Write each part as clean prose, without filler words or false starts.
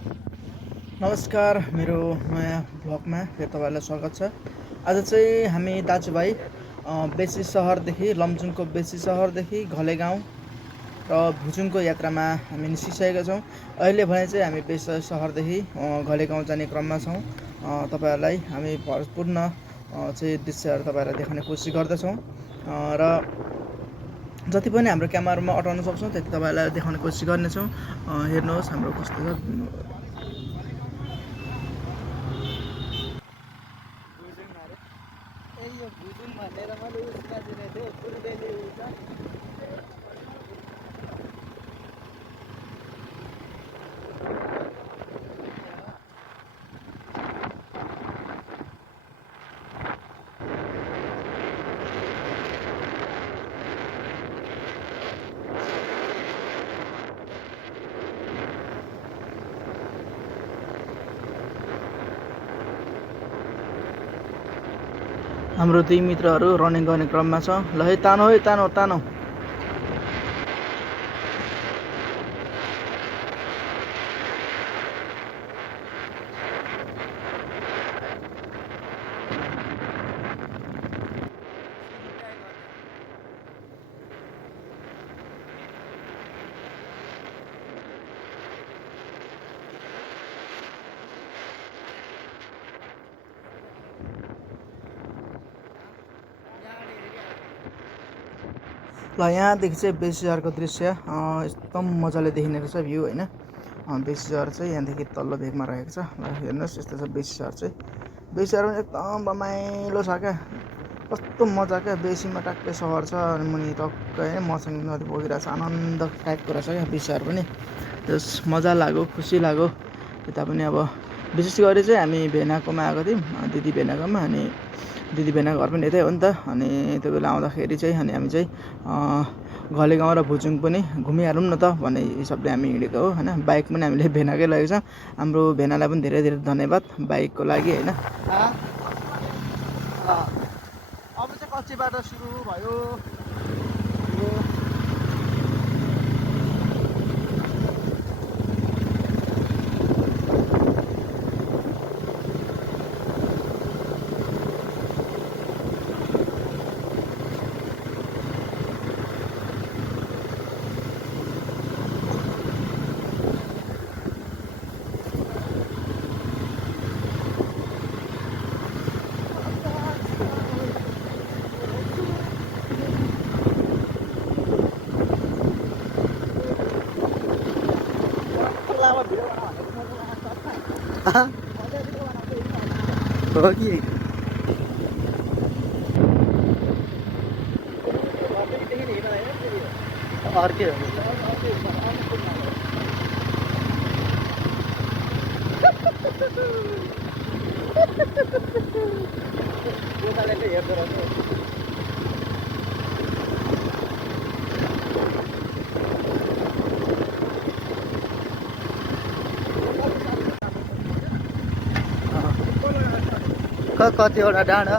नमस्कार, मेरो नयाँ भ्लगमा फेरि तपाईँहरूलाई स्वागत छ। आज चाहिँ हामी दाजुभाइ बेसी सहरदेखि लमजुङको बेसी सहरदेखि घले गाउँ र भुजुङको यात्रामा हामी निस्किसकेका छौँ। अहिले भने चाहिँ हामी बेसी सहरदेखि घले गाउँ जाने क्रममा छौँ। तपाईँहरूलाई हामी भरपूर्ण चाहिँ दृश्यहरू तपाईँहरूलाई देखाउने कोसिस गर्दछौँ र जति पनि हाम्रो क्यामेरामा अटाउन सक्छौँ त्यति तपाईँहरूलाई देखाउने कोसिस गर्नेछौँ। हेर्नुहोस् हाम्रो कस्तो छ। हाम्रो दुई मित्रहरू रनिङ गर्ने क्रममा छ। ल है तानो है तानो तानो। ल यहाँदेखि चाहिँ बेसी सहरको दृश्य एकदम मजाले देखिने रहेछ भ्यू होइन। बेसी सहर चाहिँ यहाँदेखि तल्लो भेगमा रहेको छ। ल हेर्नुहोस् यस्तो छ बेसी सहर चाहिँ। बेसी सहर पनि एकदम रमाइलो छ क्या, कस्तो मजा क्या। बेसीमा टक्कै सहर छ अनि मुनि टक्कै होइन मसँग नदी बगिरहेको छ, आनन्द टाइपको रहेछ क्या बेसी सहर पनि। त्यस मजा लाग्यो, खुसी लाग्यो। यता पनि अब विशेष गरी चाहिँ हामी भेनाकोमा आएको थियौँ, दिदी भेनाकोमा। अनि दिदी भेनाको घर पनि यतै हो नि त। अनि त्यो बेला आउँदाखेरि चाहिँ अनि हामी चाहिँ घले गाउँ र भुजुङ पनि घुमिहालौँ न त भन्ने हिसाबले हामी हिँडेको हो होइन। बाइक पनि हामीले भेनाकै लगेको छ। हाम्रो भेनालाई पनि धेरै धेरै धन्यवाद बाइकको लागि होइन। अब चाहिँ कच्ची बाटो सुरु भयो। हो कि अर्कै हो। कतिवटा डाँडा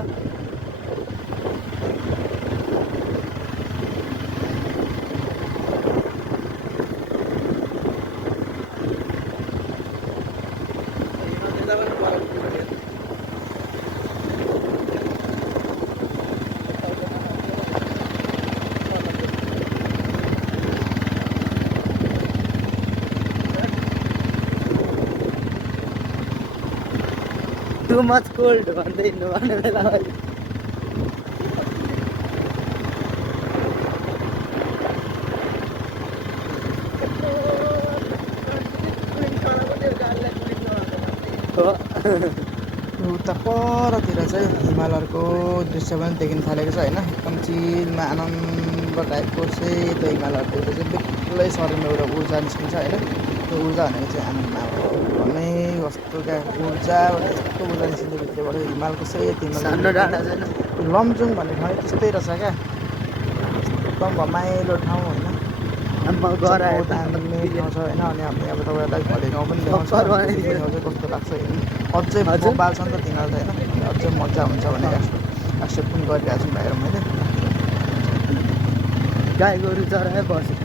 too much cold भन्दै हिँड्नु भन्ने बेलामा उता परतिर चाहिँ हिमालहरूको दृश्य पनि देखिन थालेको छ होइन। एकदम चिलमा आनन्द टाइपको सेतो हिमालहरू देख्दा चाहिँ बेग्लै शरीरमा एउटा ऊर्जा निस्किन्छ होइन। त्यो ऊर्जा भनेको चाहिँ आनन्दमा हो भन्ने कस्तो क्या ऊर्जा यस्तो ऊर्जा निस्किन्छ भित्रबाट हिमालको सेतो हिमाल। लमजुङ भन्ने ठाउँ त्यस्तै रहेछ क्या, एकदम रमाइलो ठाउँ होइन। दामी ठाउँ छ होइन। अनि हामी अब तपाईँहरूलाई घले गाउँ पनि देखाउँछ कस्तो लाग्छ हेर्नु। अझै बाल छ नि त तिनीहरू त होइन, अझै मजा हुन्छ भनेर एक्सेप्ट पनि गरिरहेको छु बाहिर मैले। गाई गोरु चराए बस्यो।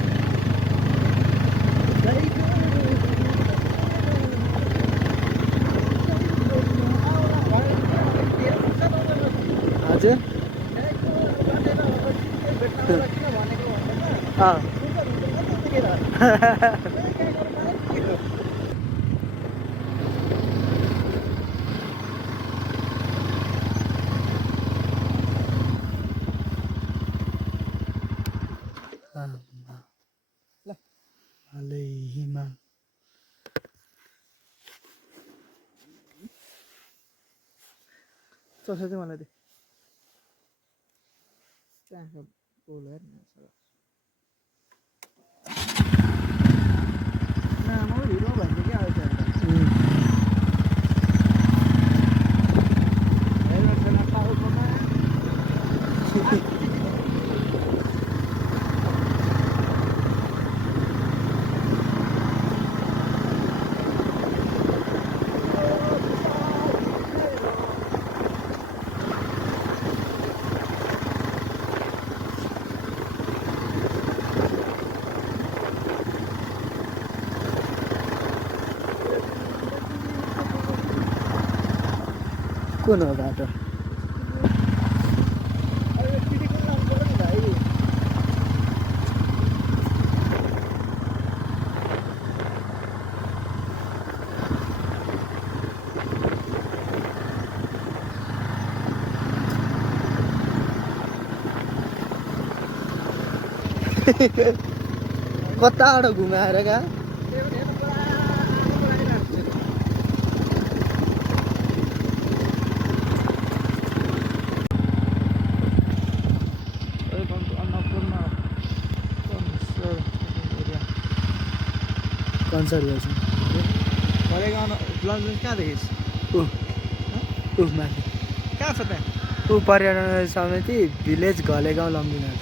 अलैहिमा चल्छ चाहिँ मलाई दे त्यहाँको पोल हेर्नु नाम भिडियो भन्छ क्या आउँछ कुन हो बाटो कताबाट घुमाएर क्या कन्सर्ट गर्छ कहाँ देखिस् माथि कहाँ छ त्यहाँ पर्यटन समिति भिलेज घलेगाउँ लम्बिनाट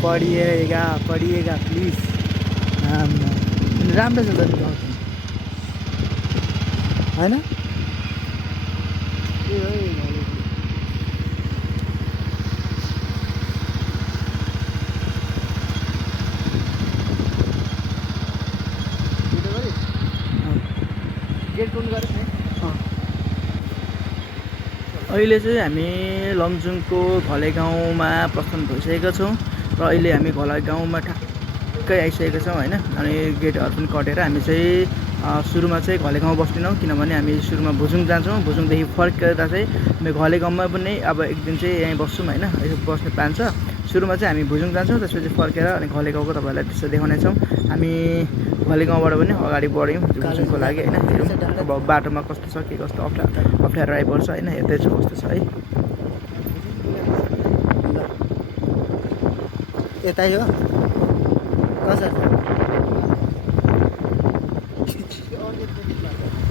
पढिएगा प्लिज राम्रो छ त नि गाउँ होइन अहिले चाहिँ हामी लमजुङको घले गाउँमा प्रस्थान भइसकेका छौँ र अहिले हामी घले गाउँमा ठ्याक्कै आइसकेका छौँ होइन अनि गेटहरू पनि कटेर हामी चाहिँ सुरुमा चाहिँ घले गाउँ बस्दैनौँ किनभने हामी सुरुमा भुजुङ जान्छौँ भुजुङदेखि फर्केर चाहिँ हामी घले गाउँमा पनि अब एक दिन चाहिँ यहीँ बस्छौँ होइन बस्ने प्लान छ सुरुमा चाहिँ हामी भुजुङ जान्छौँ त्यसपछि फर्केर अनि घले गाउँको तपाईँहरूलाई दृश्य देखाउनेछौँ हामी घले गाउँबाट पनि अगाडि बढ्यौँ भुजुङको लागि होइन हेरौँ अब बाटोमा कस्तो छ के कस्तो अप्ठ्यारो आइपर्छ होइन हेर्दै छु कस्तो छ है यतै हो कसरी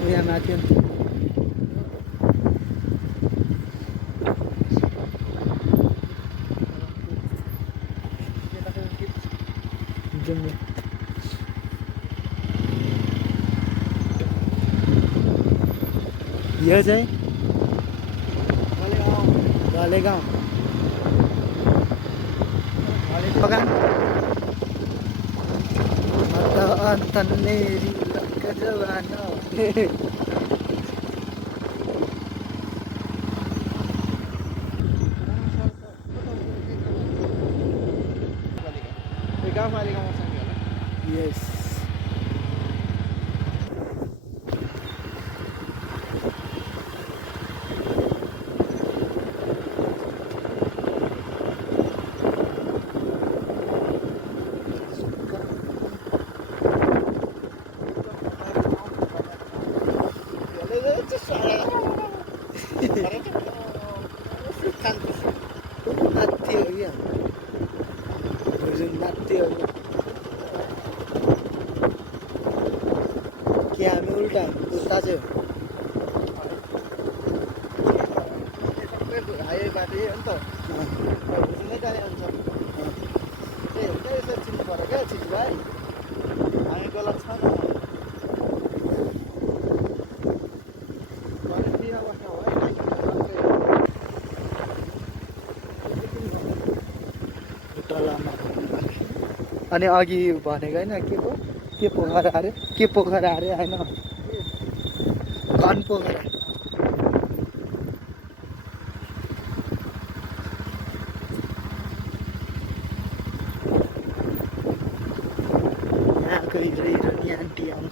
यहाँ माथि यो चाहिँ घलेगाउँ बगान अन्त नेरी जवाना यस माथि हो क्या भुजुङ माथि हो कि हामी उल्टा उता चाहिँ हाइवे बाटो हो नि त भुजुङै जाने अनुसार त्यही हो क्या यसरी चिन्नु पऱ्यो क्या चिज भाइ हामी गलत छ न अनि अघि भनेको होइन के पोखरा अरे के पोखरा अरे होइन घन पोखरा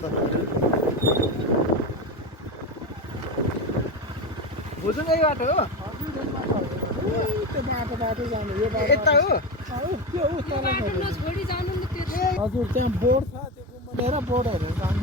दोकानहरू भुजुङ यही बाटो हो त्यो बाटो जानु यो यता हो त्यो हजुर त्यहाँ बोर्ड छ त्यो घुमेर बोर्ड हेरेर जानु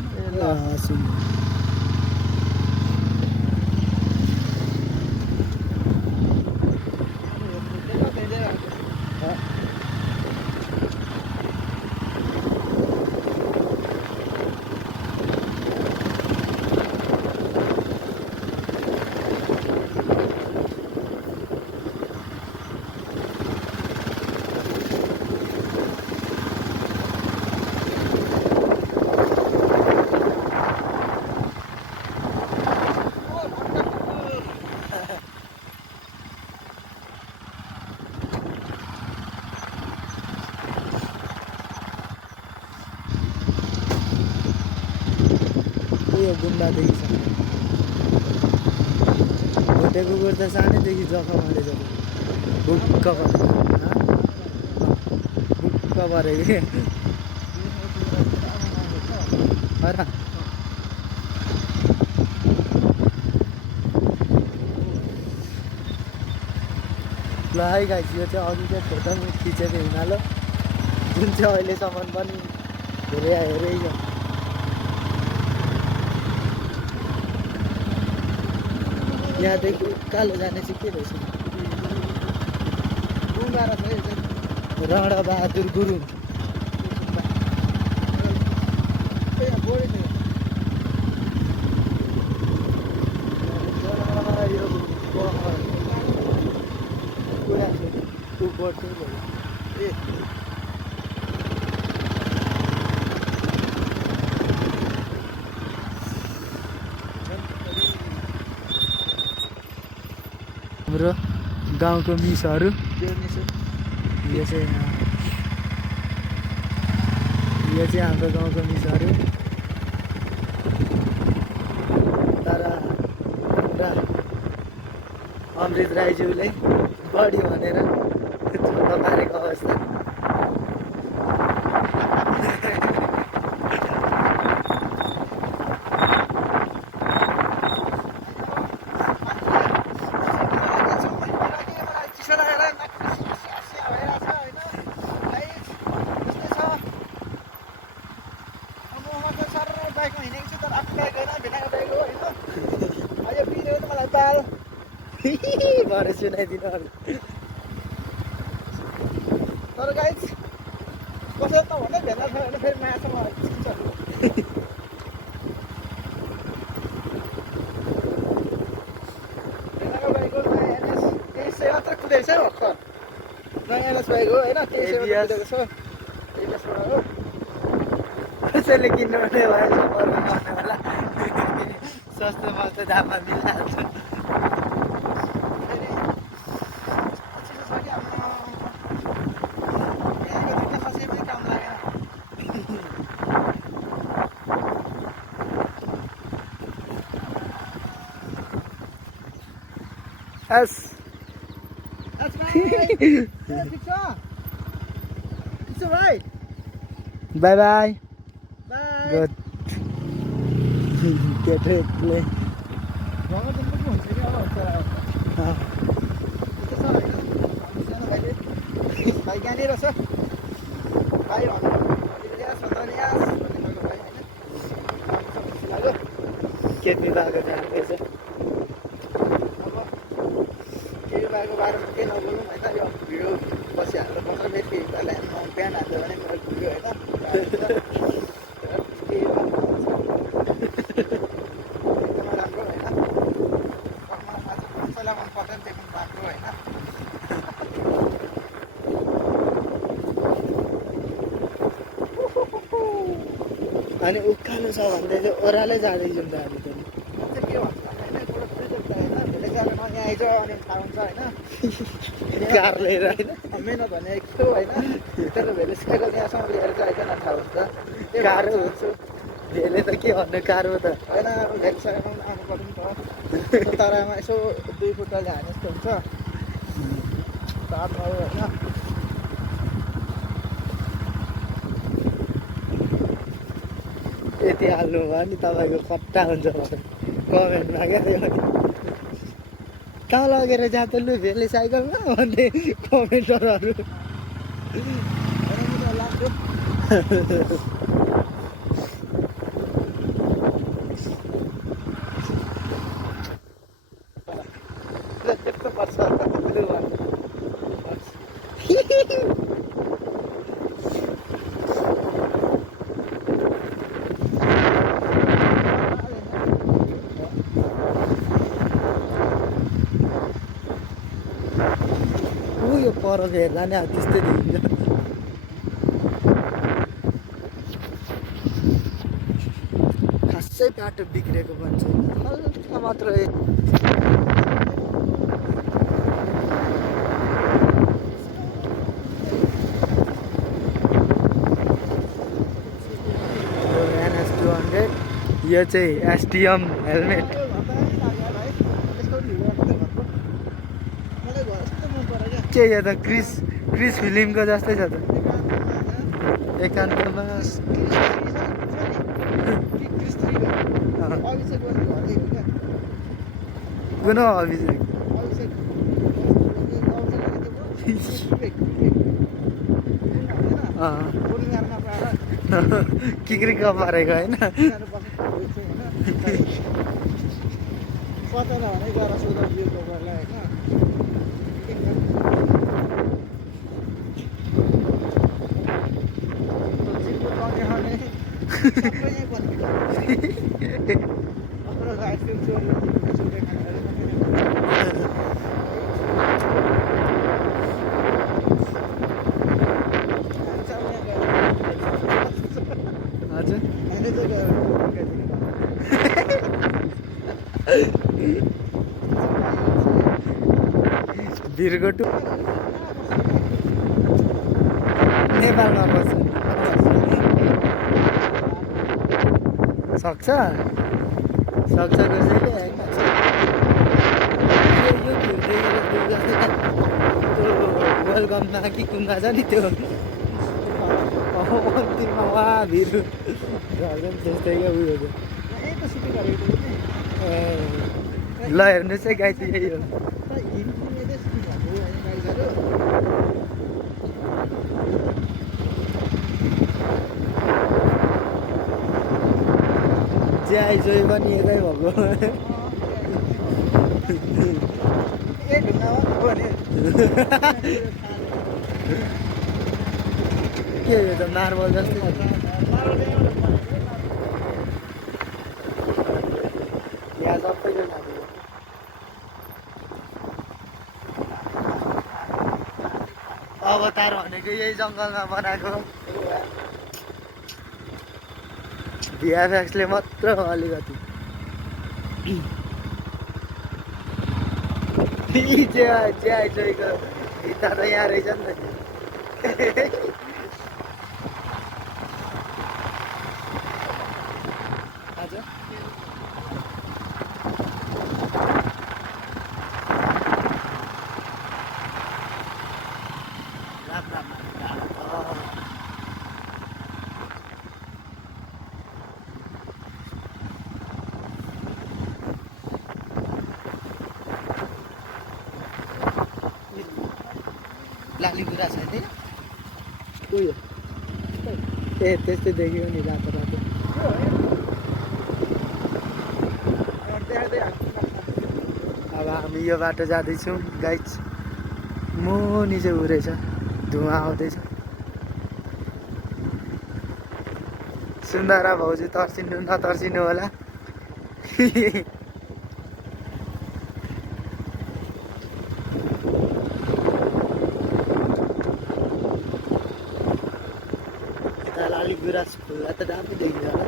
यो गुम्बादेखि सानो भोटे कुकुर त सानैदेखि जख मारे जब भुक्क परे कि ल है गाइस यो चाहिँ अघिको फोटो खिचेको हिमालो जुन चाहिँ अहिलेसम्म पनि धेरै हेरै छ यहाँदेखि उकालो जाने चाहिँ के रहेछ रणबहादुर गुरुङ हाम्रो गाउँको मिसहरू यो चाहिँ हाम्रो गाउँको मिसहरू तर हाम्रा अमृत राईज्यूले बढी भनेर छोड्न पारेको अवस्था भरे सुनाइदिनु तर गाइस कसो त भने भेला छ भने फेरि माछामा चिन्छ भेलाको बाइकको एनएस 2300 मात्र कुदेछ है भर्खर नयाँ एनएस बाइक हो होइन 2300 कुदेको छ एनएसबाट हो कसैले किन्नु भने भएछ पर्नु होला सस्तो मस्तो दाममा मिलाइहाल्छ Yes. That's right. Picture. It's alright. Bye bye. Bye. Good. Get it, play. भाइ कहाँनिर छ भाइ केटी भएको जाँदैछ केटीको बारेमा केही नबोलौँ होइन यो भिडियो बसिहाल्नु पर्छ फेरि केही बेला प्यान्ट हाल्यो भने मेरो भिडियो होइन राम्रो होइन कसैलाई मन पर्दैन त्यो पनि राम्रो होइन अनि उकालो छ भन्दै चाहिँ ओह्रालै जाँदैछौँ त हामी त के भन्छ होइन भेले गएर नयाँ आइज अनि थाहा हुन्छ होइन कार लिएर होइन मेहनत भने के हो होइन तेरो भेले साइकल यहाँसम्म लिएर चाहिँ आइकन थाहा हुन्छ कार हो भेले त के भन्नु कार हो त होइन भेले साइकल आउनु पर्यो नि त तारामा यसो 2 खुट्टाले हाने जस्तो हुन्छ तार होइन यति हाल्नु भयो नि तपाईँको खट्टा हुन्छ कमेन्टमा क्या त्यो कहाँ लगेर जाँदा लु भेले साइकलमा भन्ने कमेन्टरहरू यो पर हेर्दा नि अब त्यस्तै देखिन्छ खासै बाटो बिग्रेको पनि छैन हल्का मात्रै NS 200 यो चाहिँ STM हेलमेट के यो त क्रिस फिल्मको जस्तै छ त एकान्तमा कुन हो अभिषेक किक्रिका पारेको होइन हजुर भिरगोटु नेपालमा बस्छ सक्छ कसैले वेलकममा कि कुनमा छ नि त्यो अन्तिममा वहाँ भिर त्यस्तै क्या उयोहरू ल हेर्नुहोस् है गाई चाहिँ यही हो ज्याइ जोइ पनि एकै भएको के हो त मार्बल जस्तै यहाँ सबैले लाग्यो अवतार भनेको यही जङ्गलमा बनाएको VFXले मात्र अलिकति ज्याइ जोइको भित्ता त यहाँ रहेछ नि त हजुर लाली गुरा छैन उयो ए त्यस्तै देखियो नि रातो अब हामी यो बाटो जाँदैछौँ गाइज मुनि चाहिँ उरेछ धुवा आउँदैछ सुन्दरा भाउजू तर्सिनु नतर्सिनु होला लाली गुराँस खुल्ला त दामी देखिन्छ होला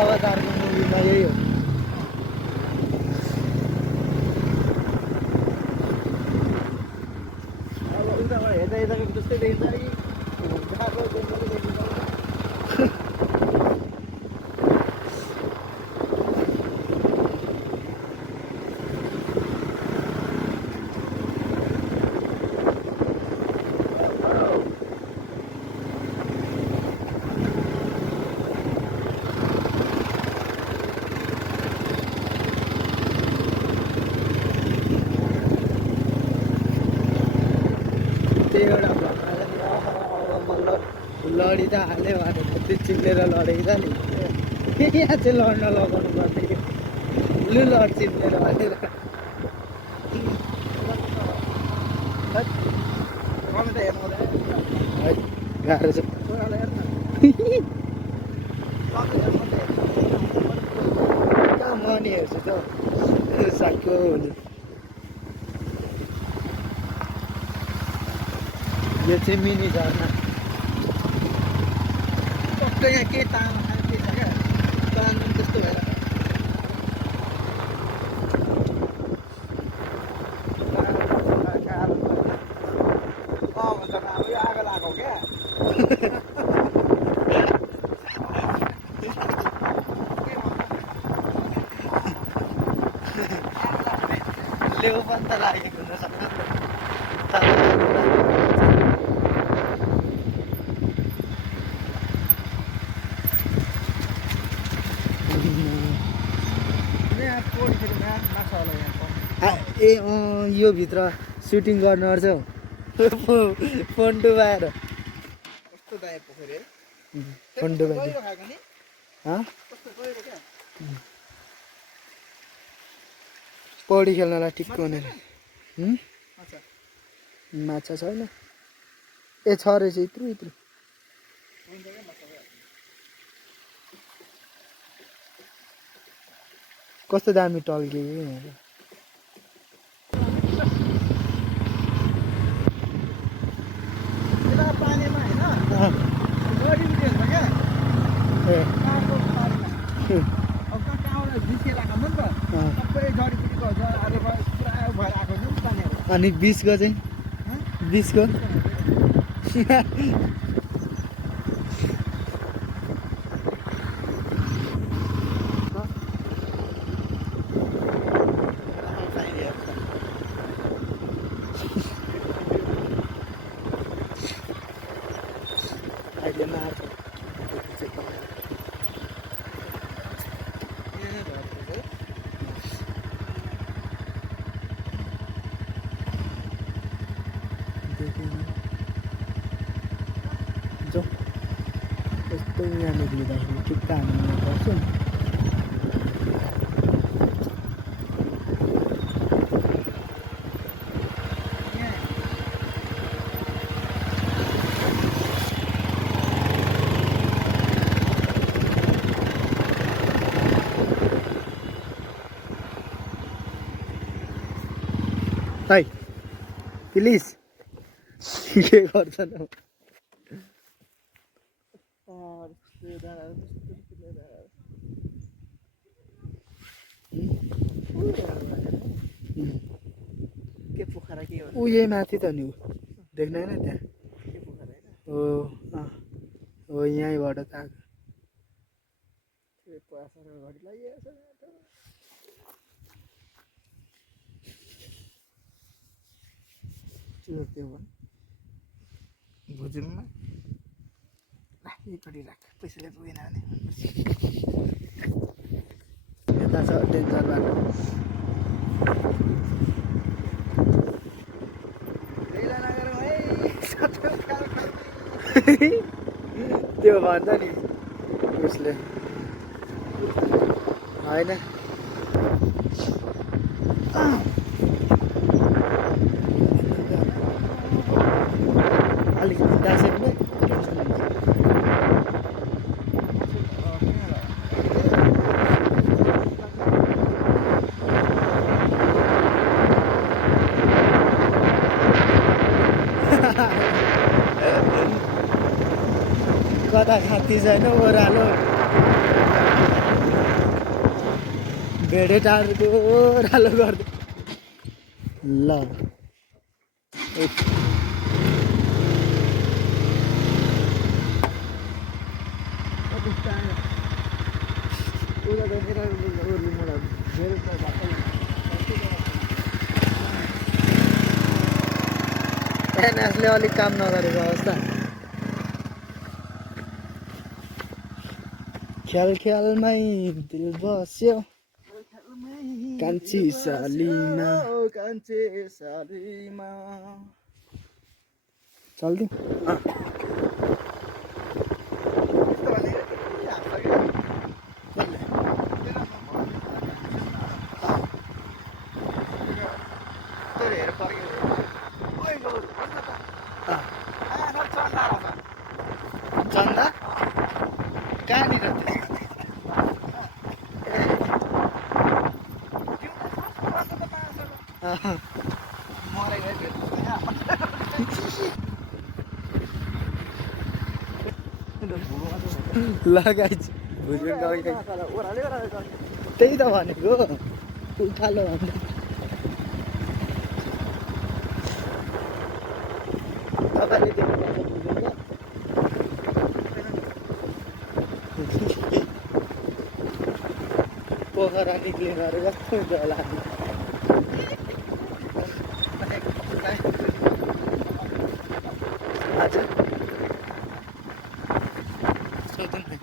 अवतारको मुभीमा यही हो। अब उताबाट हेर्दा यताको जस्तै देखिन्छ कि जहाँको जस्तै देखिन्छ। त्यही एउटा लडी त हाल्यो भनेर त्यो चिप्लेर लडेको छ नि यहाँ चाहिँ लड्न लगाउनु पर्ने कि लु लड चिप्लेर भनेर कमेन्ट हेर्नु हुँदैन। गाह्रो छ छोरालाई हेर्न। कहाँ मनी हेर्छु त साको हुने यो चाहिँ मिनी झर्ना टक्कै यहाँ के तान खाने के छ क्या तान पनि त्यस्तो भएर भन्छ अब यो आगो लगाएको क्या लेउ पनि त लागेको हुनसक्छ यहाँ पोडिखेर माछा होला यहाँ ए यो भित्र सुटिङ गर्नु पर्छ हौ फोन डुबाएर कस्तो दाय पोखरी है फोन डुबाएर गहिरो खाएको नि कस्तो गहिरो क्या पौडी खेल्नलाई ठिक्क हुने अच्छा माछा छैन ए छ रहेछ यत्रु यत्रु हुन्छ क्या माछा भयो। कस्तो दामी टल्कियो यता पानीमा होइन गरी उठ्यो हुन्छ क्या ए पाहाडको पानीमा अब कहाँ कहाँबाट झिस्केर आएको नि त सबै जडीबुटीको अरे पुरा भएर आएको हुन्छ नि पानीहरू अनि 20 को चाहिँ 20 को अहिले मार्छ यहाँ झर्छ है देखेन जाउँ यस्तो यहाँ निक्लिँदाखेरि ठिक्क हामी यहाँ पर्छौँ है प्लिज के गर्छन् हौ के पोखरा के हो ऊ यही माथि त नि ऊ देख्दैन त्यहाँ के पोखरा होइन हो यहीँबाट त आएको त्यो पासाको घडी लागिरहेको छ त्यो त्यो भन् भुजुङमा एकपट्टि राख पैसाले पुगेन भने यता छ डेन्जर बाटो ढिला नगरौँ है त्यो भन्छ नि उसले होइन अलिकति दासेको टेन्सन हुन्छ कता खाती छैन ओह्रालो भेडेटारको ओह्रालो गर्दै ल एनएसले अलिक काम नगरेको अवस्था खेल खेलमै दिल बस्यो कान्छी सालीमा चल्दिउँ चन्दा कहाँनिर लगाइछ त्यही त भनेको उकालो भन्दा तपाईँले देख्नुहुन्छ पोखरा निक्लिनु अरे कस्तो हुन्छ होला हजुर सोध्नु न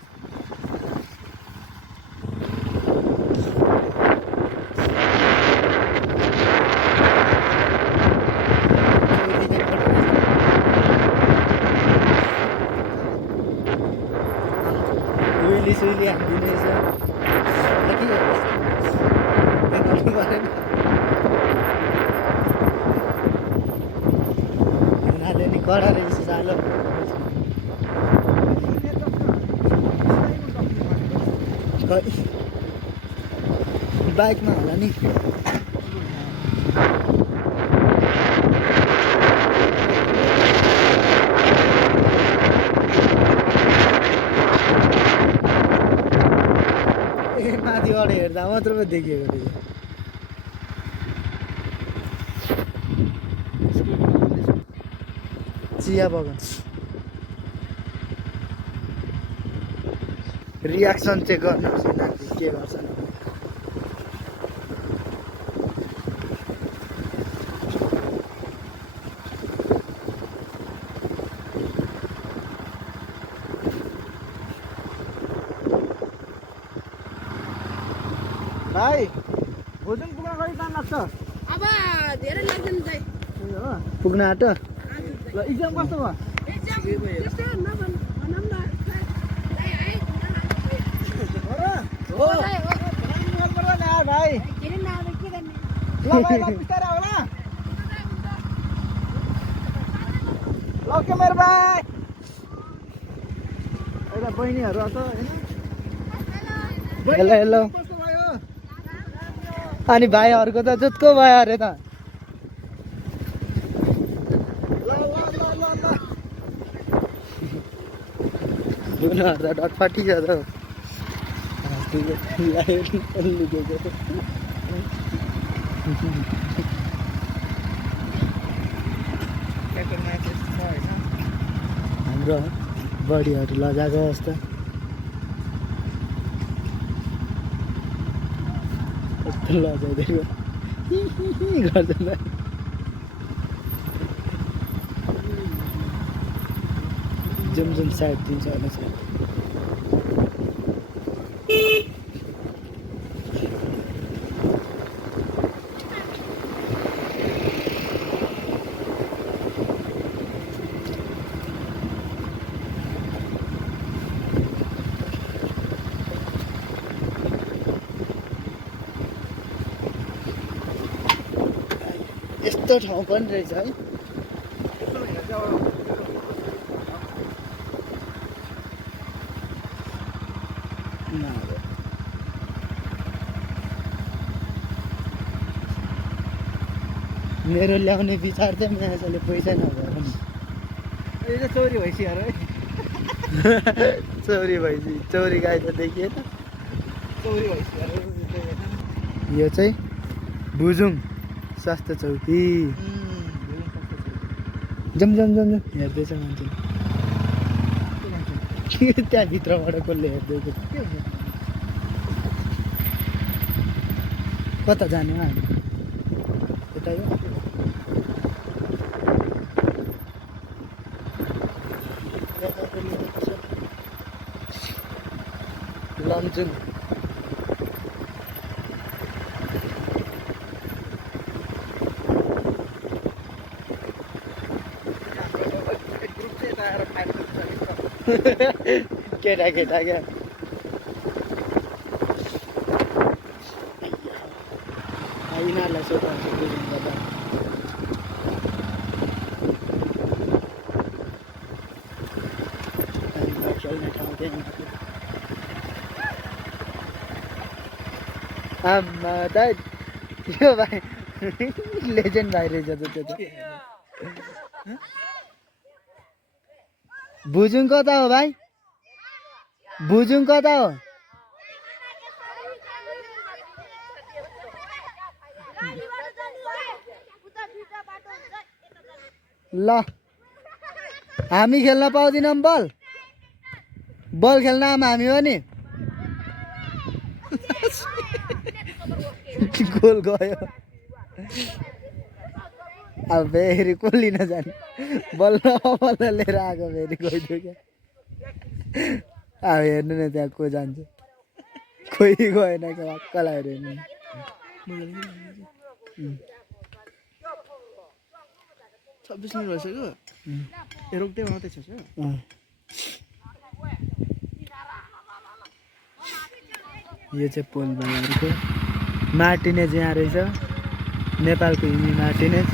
सुइली हालिदिनेछ उनीहरूले नि कडा रहेछ जालो बाइकमा होला नि माथिबाट हेर्दा मात्र पो देखिएको थियो चिया बगान रियाक्सन चेक गर्नुहोस् यिनीहरूले के गर्छन् भाइ भोजन पुग्न कति टाइम लाग्छ अब धेरै लाग्दैन चाहिँ पुग्न आँट्यो ल इक्जाम कस्तो भयो त्यस्तो नभन भनौँ न हो भाइ धेरै नआएको के गर्ने ल भाइ ल बिस्तारै आऊ ल ल के मेरो भाइ एउटा बहिनीहरू आउँछ होइन हेलो हेलो कस्तो भयो अनि भाइहरूको त जुत्को भयो अरे त उनीहरू त डटफाटी छ त हाम्रो बडीहरू लजाएको जस्तो कस्तो लजाइदिएको गर्दैन जुन जुन साइड दिन्छ होइन साइड यस्तो ठाउँ पनि रहेछ है मेरो ल्याउने विचार चाहिँ मान्छेले पैसा नभएर चोरी भैँसी है चोरी भैँसी चोरी गाई त देखिएन चोरी भैँसी यो चाहिँ भुजुङ स्वास्थ्य चौकी जम जम जम जम हेर्दैछ मान्छे त्यहाँभित्रबाट कसले हेर्दैछ कता जाने हो हामी यतै हो लमजुङ केटा केटा क्या यिनीहरूलाई सोध्दा हुन्छ बुझ्नु गर्दा खेल्ने ठाउँ त्यही आम्मा दाइ यो भाइ लेजेन्ड भाइ रहेछ त्यो त भुजुङ कता हो भाइ भुजुङ कता हो ल हामी खेल्न पाउँदैनौँ बल बल खेल्न आमा हामी हो नि गोल गयो अब फेरि को लिन जाने बल्ल बल्ल लिएर आएको फेरि गइदियो क्या अब हेर्नु न त्यहाँ को जान्छ कोही गएन क्या भक्क लाग्यो हेर्नु 26 मिनट भइसक्यो रोक्दै मात्रै छ यो चाहिँ पोल बाबाहरूको मार्टिनेज यहाँ रहेछ नेपालको हिमी मार्टिनेज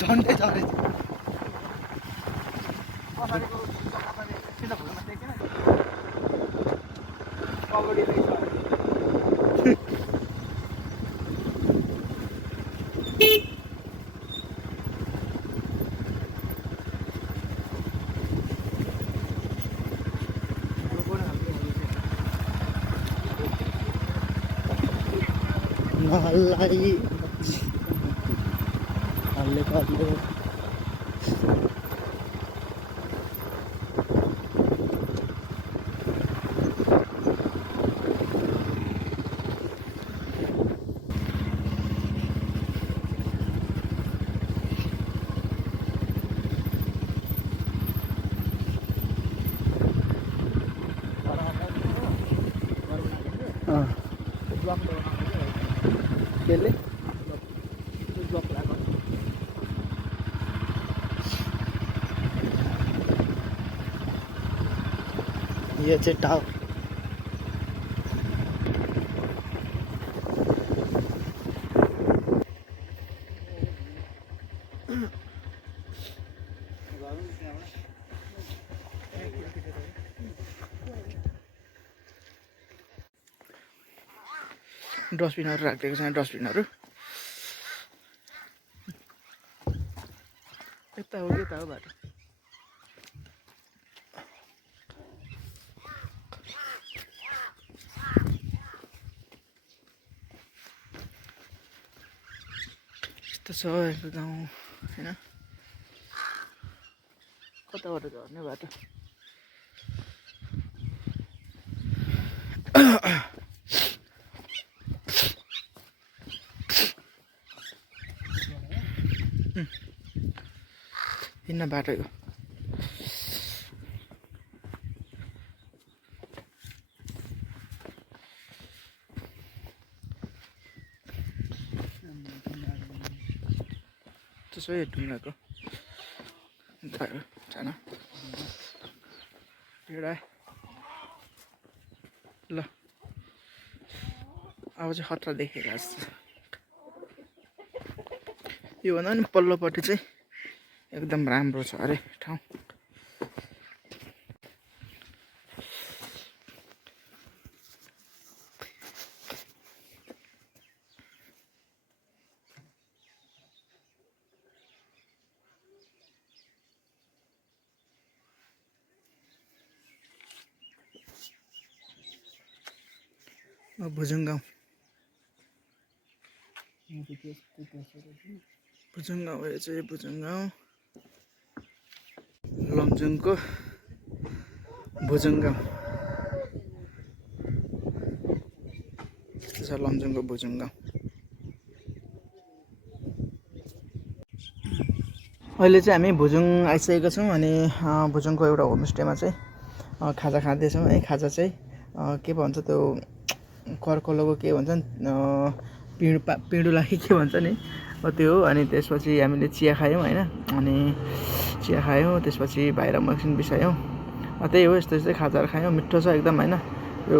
झन्डै झरे नहल्लाई हल्ले कल्ले केले यो चाहिँ टावर डस्टबिनहरू राखिदिएको छ डस्टबिनहरू यता हो यता हो बाटो यस्तो छ यस्तो गाउँ होइन कताबाट झर्ने बाटो हिँड्न बाटो यो कस्तो छ यो ढुङ्गाको छैन एउटा ल अब चाहिँ खतरा देखेको जस्तो योभन्दा पनि पल्लोपट्टि चाहिँ एकदम राम्रो छ अरे ठाउँ भुजुङ गाउँ भुजुङ गाउँ यो चाहिँ भुजुङ गाउँ लमजुङको भुजुङ गाउँ यस्तो छ लमजुङको भुजुङ गाउँ अहिले चाहिँ हामी भुजुङ आइसकेको छौँ अनि भुजुङको एउटा होमस्टेमा चाहिँ खाजा खाँदैछौँ है खाजा चाहिँ के भन्छ त्यो कर्कलोको के भन्छ पिँडुलाई के भन्छ नि त्यो हो अनि त्यसपछि हामीले चिया खायौँ होइन अनि चिया खायौँ त्यसपछि बाहिर एकछिन बिसायौँ त्यही हो यस्तो यस्तै खाजाहरू खायौँ मिठो छ एकदम होइन यो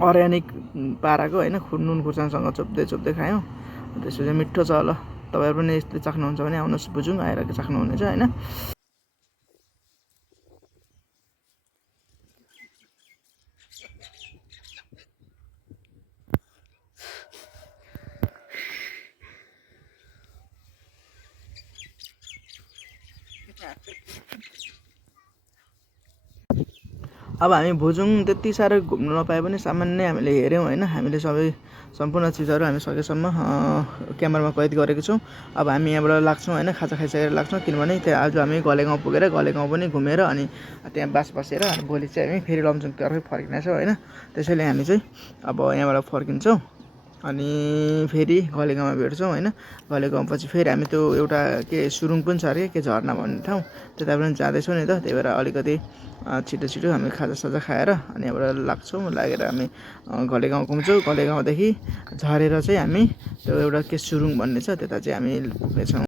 अर्ग्यानिक पाराको होइन नुन खुर्सानीसँग चोप्दै चोप्दै खायौँ त्यसपछि मिठो छ ल तपाईँहरू पनि यस्तो चाख्नुहुन्छ भने आउनुहोस् भुजुङ आएर चाख्नुहुनेछ होइन अब हामी भुजुङ त्यति साह्रो घुम्नु नपाए पनि सामान्य हामीले हेऱ्यौँ होइन हामीले सम्पूर्ण चिजहरू हामी सकेसम्म क्यामेरामा कैद गरेको छौँ अब हामी यहाँबाट लाग्छौँ होइन खाजा खाइसकेर लाग्छौँ किनभने त्यहाँ आज हामी घलेगाउँ पुगेर घलेगाउँ पनि घुमेर अनि त्यहाँ बास बसेर अनि भोलि चाहिँ हामी फेरि लमजुङतर्फै फर्किनेछौँ होइन त्यसैले हामी चाहिँ अब यहाँबाट फर्किन्छौँ अनि फेरि घलेगाउँमा भेट्छौँ होइन घलेगाउँ पछि फेरि हामी त्यो एउटा के सुरुङ पनि छ अरे के झर्ना भन्ने ठाउँ त्यता पनि जाँदैछौँ नि त त्यही भएर अलिकति छिटो छिटो हामी खाजासाजा खाएर अनि यहाँबाट लाग्छौँ लागेर हामी घलेगाउँ घुम्छौँ घलेगाउँदेखि झरेर चाहिँ हामी त्यो एउटा के सुरुङ भन्ने छ त्यता चाहिँ हामी पुग्नेछौँ